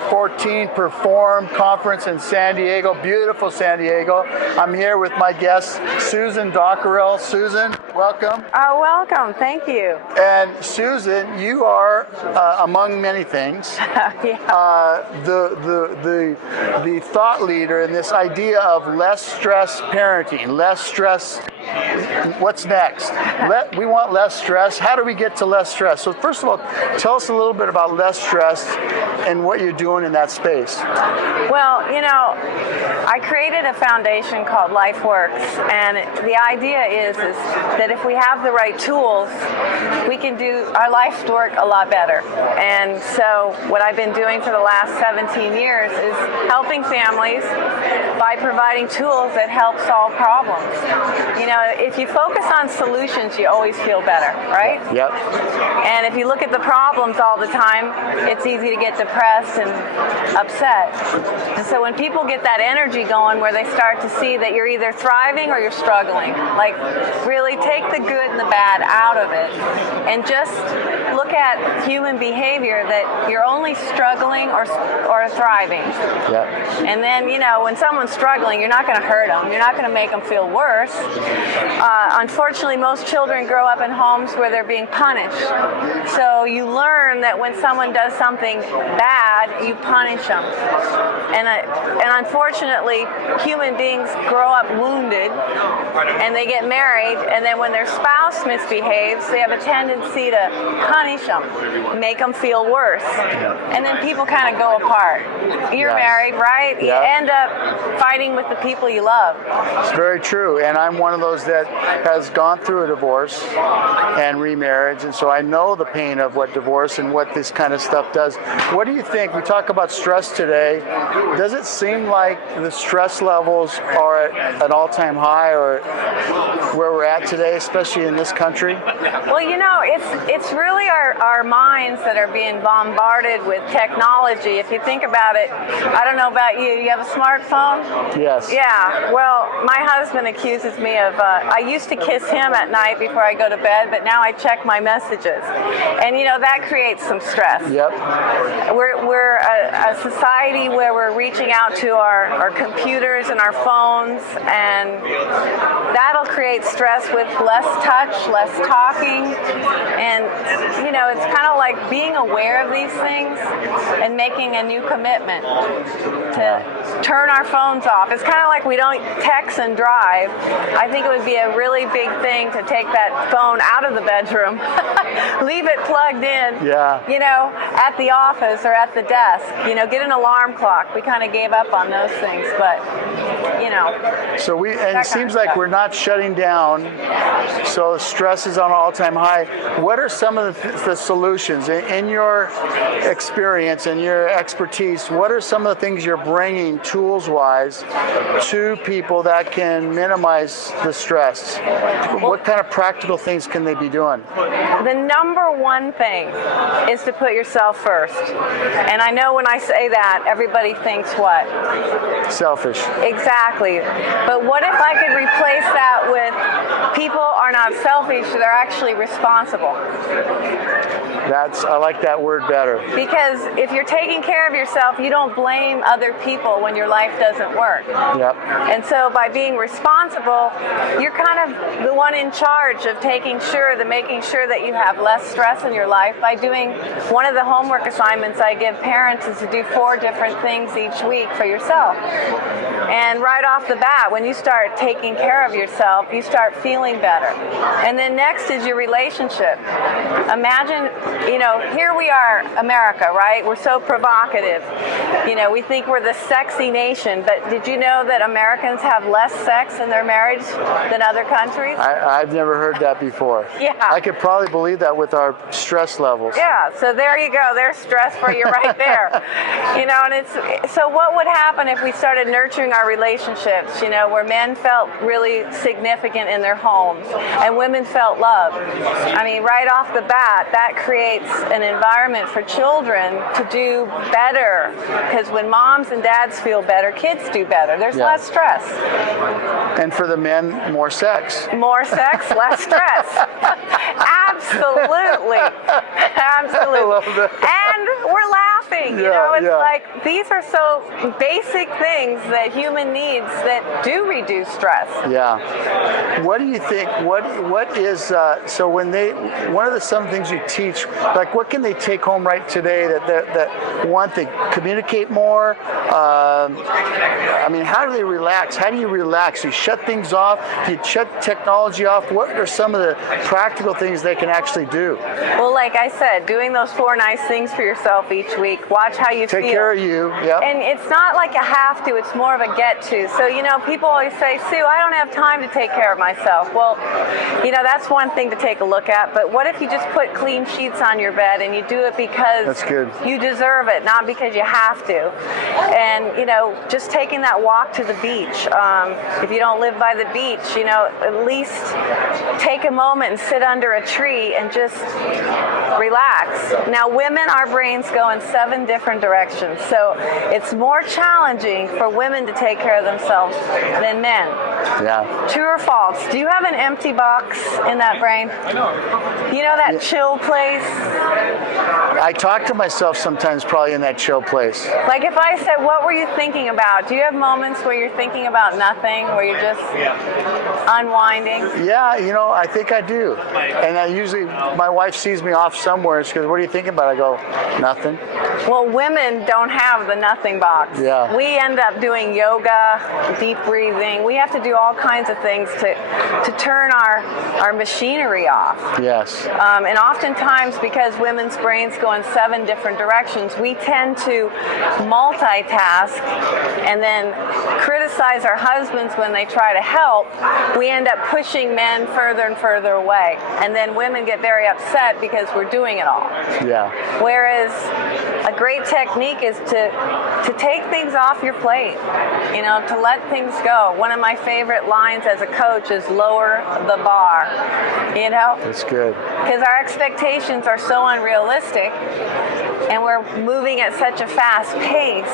2014 Perform Conference in San Diego, beautiful San Diego. I'm here with my guest, Susan Dockerill. Susan, welcome. Oh, welcome. Thank you. And Susan, you are, among many things, the thought leader in this idea of less stress parenting, less stress. What's next? We want less stress. How do we get to less stress? So first of all, tell us a little bit about less stress and what you're doing in that space. Well, I created a foundation called LifeWorks, and the idea is that if we have the right tools, we can do our life's work a lot better. And so what I've been doing for the last 17 years is helping families by providing tools that help solve problems. If you focus on solutions, you always feel better, right? Yep. And if you look at the problems all the time, it's easy to get depressed and upset. And so when people get that energy going where they start to see that you're either thriving or you're struggling, like really take the good and the bad out of it and just look at human behavior that you're only struggling or thriving. Yep. And then, when someone's struggling, you're not going to hurt them. You're not going to make them feel worse. Unfortunately, most children grow up in homes where they're being punished. So you learn that when someone does something bad, you punish them. And unfortunately, human beings grow up wounded, and they get married, and then when their spouse misbehaves, they have a tendency to punish them, make them feel worse. And then people kind of go apart. You're married, right? Yeah. You end up fighting with the people you love. It's very true, and I'm one of those that has gone through a divorce and remarriage, and so I know the pain of what divorce and what this kind of stuff does. What do you think? We talk about stress today. Does it seem like the stress levels are at an all-time high, or where we're at today, especially in this country? Well, it's really our minds that are being bombarded with technology. If you think about it, I don't know about you. You have a smartphone? Yes. Yeah. Well, my husband accuses me of, I used to kiss him at night before I go to bed, but now I check my messages. And, that creates some stress. Yep. We're a society where we're reaching out to our computers and our phones, and that'll create stress with less touch, less talking. And, it's kind of like being aware of these things and making a new commitment to turn our phones off. It's kind of like we don't text and drive. I think it would be a really big thing to take that phone out of the bedroom, leave it plugged in, at the office or at the desk, get an alarm clock. We kind of gave up on those things, but, So it seems like we're not shutting down, so stress is on an all-time high. What are some of the solutions? In your experience and your expertise, what are some of the things you're bringing tools-wise to people that can minimize the stress? What kind of practical things can they be doing? The number one thing is to put yourself first. And I know when I say that, everybody thinks what? Selfish. Exactly. But what if I could replace that with people are not selfish, they're actually responsible? I like that word better. Because if you're taking care of yourself, you don't blame other people when your life doesn't work. Yep. And so by being responsible, you're kind of the one in charge of making sure that you have less stress in your life by doing one of the homework assignments I give parents is to do 4 different things each week for yourself. And right off the bat, when you start taking care of yourself, you start feeling better. And then next is your relationship. Imagine, here we are, America, right? We're so provocative. We think we're the sexy nation, but did you know that Americans have less sex in their marriage than other countries? I've never heard that before. Yeah. I could probably believe that with our stress levels. Yeah, so there you go. There's stress for you right there. And so what would happen if we started nurturing our relationships, where men felt really significant in their homes and women felt loved? I mean, right off the bat, that creates an environment for children to do better, because when moms and dads feel better, kids do better. There's less stress. And for the men, more sex. More sex, less stress. Absolutely. Absolutely. I love that. And we're laughing. You Yeah, know, it's yeah. like these are so basic things that human needs that do reduce stress. Yeah. What do you think? What is so when they one of the some things you teach, like what can they take home right today that one thing communicate more? I mean, how do they relax? How do you relax? You shut things off. Do you shut technology off? What are some of the practical things they can actually do? Well, like I said, doing those 4 nice things for yourself each week. Watch how you feel. Take care of you. Yep. And it's not like a have to, it's more of a get to. So, you know, people always say, Sue, I don't have time to take care of myself. Well, you know, that's one thing to take a look at. But what if you just put clean sheets on your bed and you do it because That's good. you deserve it, not because you have to. And, you know, just taking that walk to the beach. If you don't live by the beach, you know, at least take a moment and sit under a tree and just relax. Now, women, our brains go in 7 different directions. So it's more challenging for women to take care of themselves than men. Yeah. True or false? Do you have an empty box in that brain? You know that chill place? I talk to myself sometimes probably in that chill place. Like if I said, what were you thinking about? Do you have moments where you're thinking about nothing, where you're just unwinding? Yeah, you know, I think I do. And I usually, my wife sees me off somewhere. She goes, what are you thinking about? I go, nothing. Well, women don't have the nothing box. Yeah. We end up doing yoga, deep breathing. We have to do all kinds of things to turn our machinery off. Yes. And oftentimes, because women's brains go in 7 different directions, we tend to multitask and then criticize our husbands when they try to help. We end up pushing men further and further away. And then women get very upset because we're doing it all. Yeah. Whereas a great technique is to take things off your plate, you know, to let things go. One of my favorite lines as a coach is lower the bar, you know? That's good. Because our expectations are so unrealistic and we're moving at such a fast pace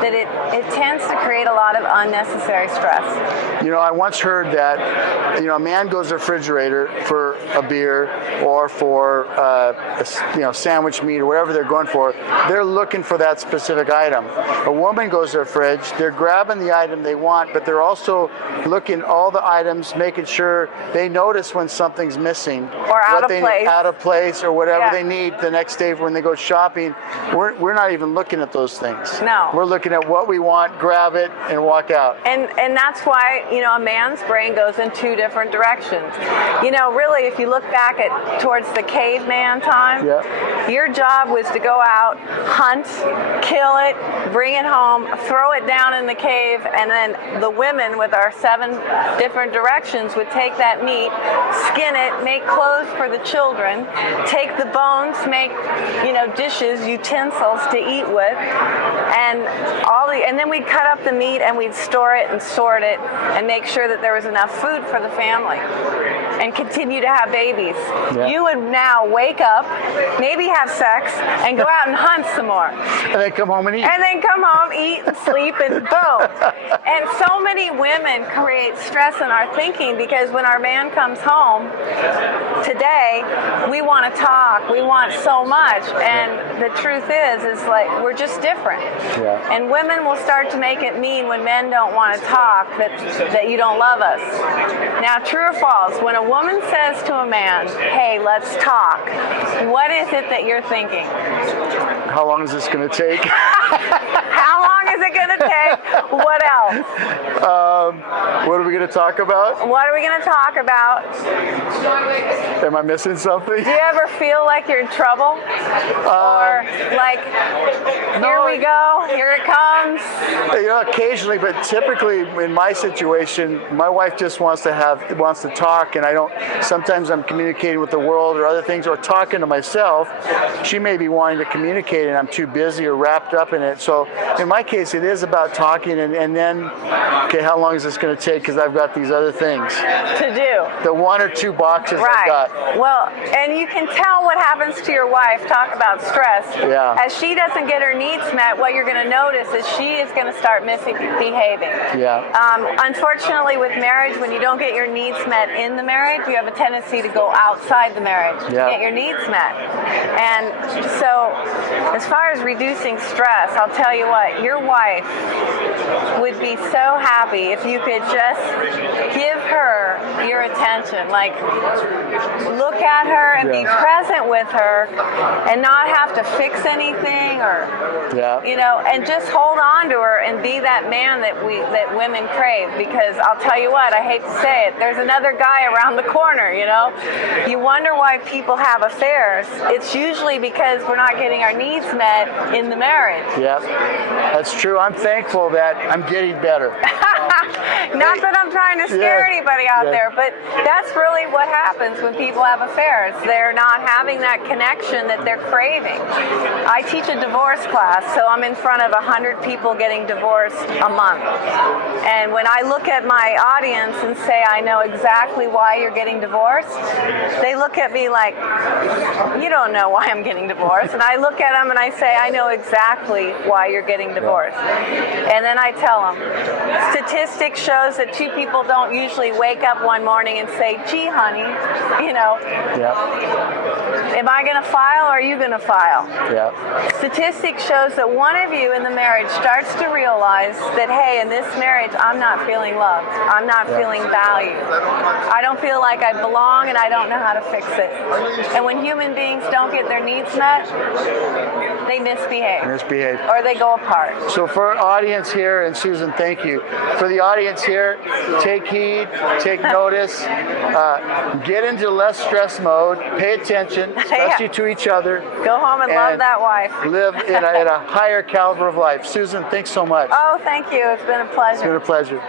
that it tends to create a lot of unnecessary stress. You know, I once heard that, you know, a man goes to the refrigerator for a beer or for, sandwich meat or whatever they're going for. They're looking for that specific item. A woman goes to the fridge, they're grabbing the item they want, but they're also looking all the items, making sure they notice when something's missing. Or out of place. Or whatever they need the next day when they go shopping. We're not even looking at those things. No. We're looking at what we want, grab it, and walk out. And that's why, you know, a man's brain goes in 2 different directions. You know, really, if you look back towards the caveman time, your job was to go out, hunt, kill it, bring it home, throw it down in the cave, and then the women with our 7 different directions would take that meat, skin it, make clothes for the children, take the bones, make, you know, dishes, utensils to eat with, and then we'd cut up the meat and we'd store it and sort it and make sure that there was enough food for the family and continue to have babies. Yeah. You would now wake up, maybe have sex, and go out and hunt some more. And then come home and eat. And then come home, eat, and sleep, and boom. And so many women create stress in our thinking because when our man comes home today, we want to talk. We want so much. And the truth is like we're just different. Yeah. And women will start to make it mean when men don't want to talk that you don't love us. Now, true or false, when a woman says to a man, hey, let's talk, what is it that you're thinking? How long is this going to take? How long is it going to take? What else? What are we going to talk about? What are we going to talk about? Am I missing something? Do you ever feel like you're in trouble? Or like, here we go, here it comes? You know, occasionally, but typically in my situation, my wife just wants to talk, and sometimes I'm communicating with the world or other things, or talking to myself. She may be wanting to communicate, and I'm too busy or wrapped up in it. So in my case, it is about talking and then, okay, how long is this going to take? Because I've got these other things. To do. The 1 or 2 boxes I've Right. got. Well, and you can tell what happens to your wife. Talk about stress. Yeah. As she doesn't get her needs met, what you're going to notice is she is going to start misbehaving. Yeah. Unfortunately, with marriage, when you don't get your needs met in the marriage, you have a tendency to go outside the marriage to get your needs met. And so, as far as reducing stress, I'll tell you what, your wife would be so happy if you could just give her your attention. Like, look at her and be present with her and not have to fix anything or, you know, and just hold on to her and be that man that women crave. Because I'll tell you what, I hate to say it, there's another guy around the corner, you know. You wonder why people have affairs. It's usually because we're not getting our needs met in the marriage. Yep, that's true. I'm thankful that I'm getting better. Not that I'm trying to scare anybody out there, but that's really what happens when people have affairs. They're not having that connection that they're craving. I teach a divorce class, so I'm in front of 100 people getting divorced a month. And when I look at my audience and say, I know exactly why you're getting divorced, they look at me like, you don't know why I'm getting divorced. And I look at them and I say, I know exactly why you're getting divorced. And then I tell them, statistics shows that 2 people don't usually wake up one morning and say, gee, honey, you know, am I going to file or are you going to file? Statistics shows that one of you in the marriage starts to realize that, hey, in this marriage, I'm not feeling loved. I'm not feeling valued. I don't feel like I belong and I don't know how to fix it. And when human beings don't get their needs met, they misbehave. Or they go apart. So for our audience here, and Susan, thank you. For the audience here, take heed, take notice, get into less stress mode, pay attention, especially to each other. Go home and love that wife. Live in a higher caliber of life. Susan, thanks so much. Oh, thank you. It's been a pleasure. It's been a pleasure.